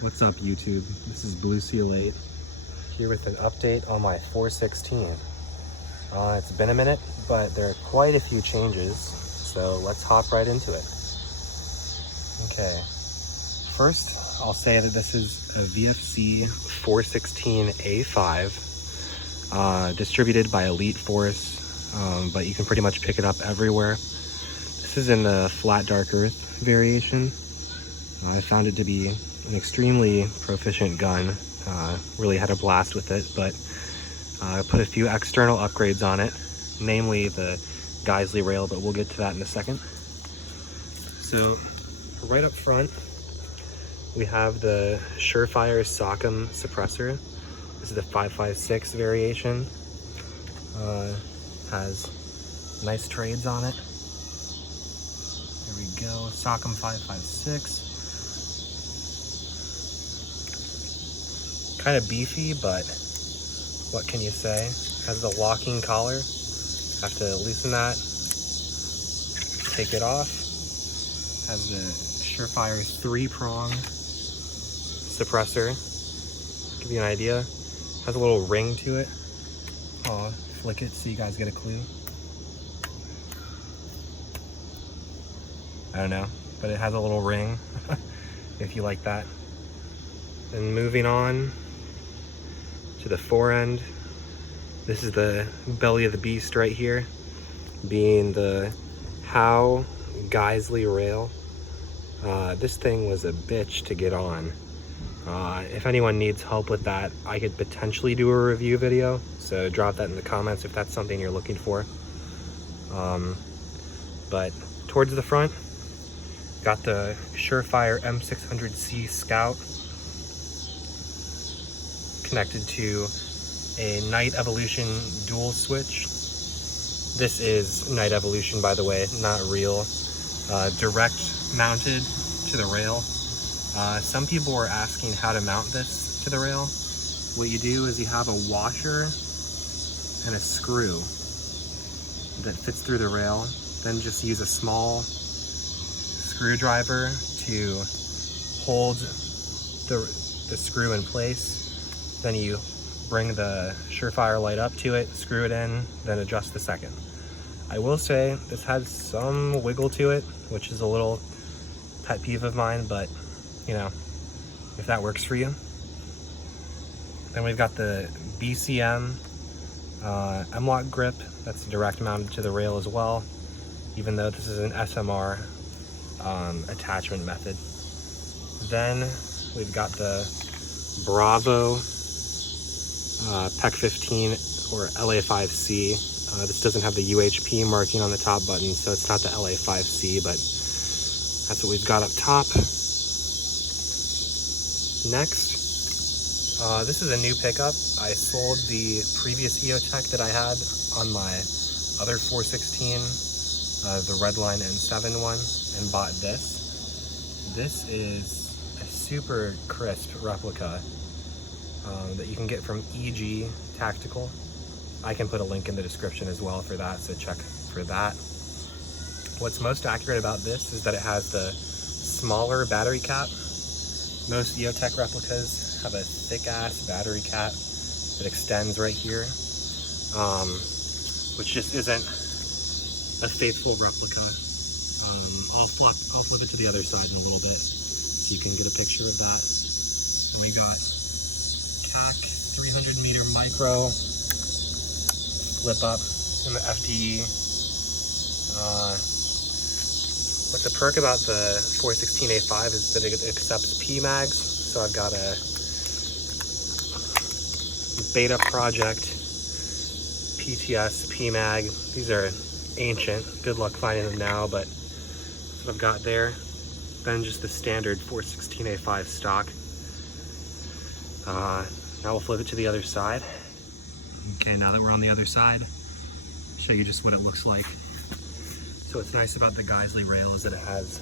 What's up, YouTube? This is Blue Seal 8 here with an update on my 416. It's been a minute, but there are quite a few changes, so let's hop right into it. Okay, first I'll say that this is a VFC 416A5 distributed by Elite Force, but you can pretty much pick it up everywhere. This is in the flat dark earth variation. I found it to be an extremely proficient gun. Really had a blast with it, but I put a few external upgrades on it, namely the Geissele rail, but we'll get to that in a second. So right up front, we have the SureFire SOCOM suppressor. This is the 5.56 variation. Has nice trades on it. There we go, SOCOM 5.56. Kind of beefy, but what can you say? Has the locking collar. Have to loosen that, take it off. Has the SureFire three-prong suppressor. Give you an idea. Has a little ring to it. I'll flick it so you guys get a clue. I don't know, but it has a little ring if you like that. And moving on to the Forend. This is the belly of the beast right here, being the HAO Geissele rail. This thing was a bitch to get on. If anyone needs help with that, I could potentially do a review video, so drop that in the comments if that's something you're looking for. But towards the front, got the SureFire M600C Scout connected to a Night Evolution dual switch. This is Night Evolution, by the way, not real. Direct mounted to the rail. Some people were asking how to mount this to the rail. What you do is you have a washer and a screw that fits through the rail. Then just use a small screwdriver to hold the screw in place. Then you bring the SureFire light up to it, screw it in, then adjust the second. I will say this has some wiggle to it, which is a little pet peeve of mine, but you know, if that works for you. Then we've got the BCM Grip that's direct mounted to the rail as well, even though this is an SMR attachment method. Then we've got the Bravo PEC 15 or LA5C. This doesn't have the UHP marking on the top button, so it's not the LA5C, but that's what we've got up top. Next, this is a new pickup. I sold the previous EOTech that I had on my other 416, the Redline N7 one, and bought this. This is a super crisp replica that you can get from EG Tactical. I can put a link in the description as well for that, so check for that. What's most accurate about this is that it has the smaller battery cap. Most EOTech replicas have a thick-ass battery cap that extends right here, which just isn't a faithful replica. I'll flip it to the other side in a little bit so you can get a picture of that. And we got CAG 300 meter micro flip up in the FTE. What's a perk about the 416A5 is that it accepts PMAGs. So I've got a Beta Project PTS PMAG. These are ancient. Good luck finding them now, but that's what I've got there. Then just the standard 416A5 stock. Now we'll flip it to the other side. Okay, now that we're on the other side, I'll show you just what it looks like. So what's nice about the Geissele rail is that it has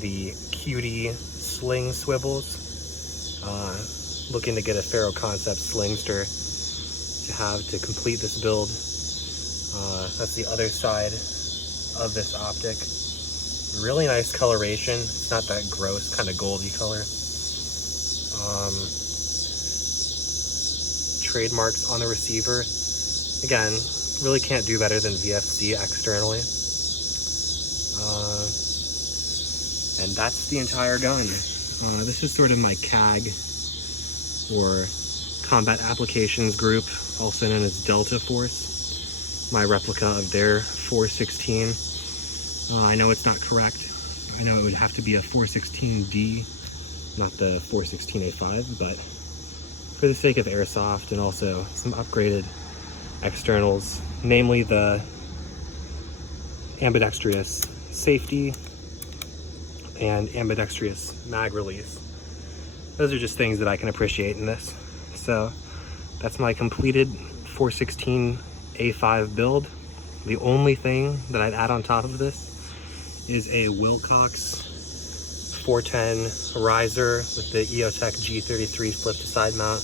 the QD sling swivels. Looking to get a Faro Concept slingster to have to complete this build. That's the other side of this optic. Really nice coloration. It's not that gross kind of goldy color. Trademarks on the receiver. Again, really can't do better than VFC externally. And that's the entire gun. This is sort of my CAG, or Combat Applications Group, also known as Delta Force, my replica of their 416. I know it's not correct. I know it would have to be a 416D, not the 416A5, but for the sake of airsoft and also some upgraded externals, namely the ambidextrous safety and ambidextrous mag release. Those are just things that I can appreciate in this. So that's my completed 416A5 build. The only thing that I'd add on top of this is a Wilcox 410 riser with the EOTech G33 flip to side mount.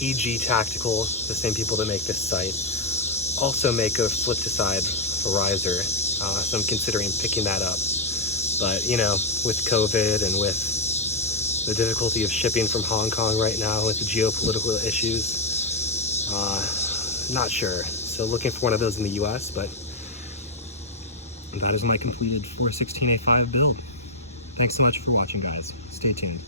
EG Tactical, the same people that make this sight, also make a flip to side riser. So I'm considering picking that up. But you know, with COVID and with the difficulty of shipping from Hong Kong right now with the geopolitical issues, not sure. So looking for one of those in the US, but that is my completed 416A5 build. Thanks so much for watching, guys. Stay tuned.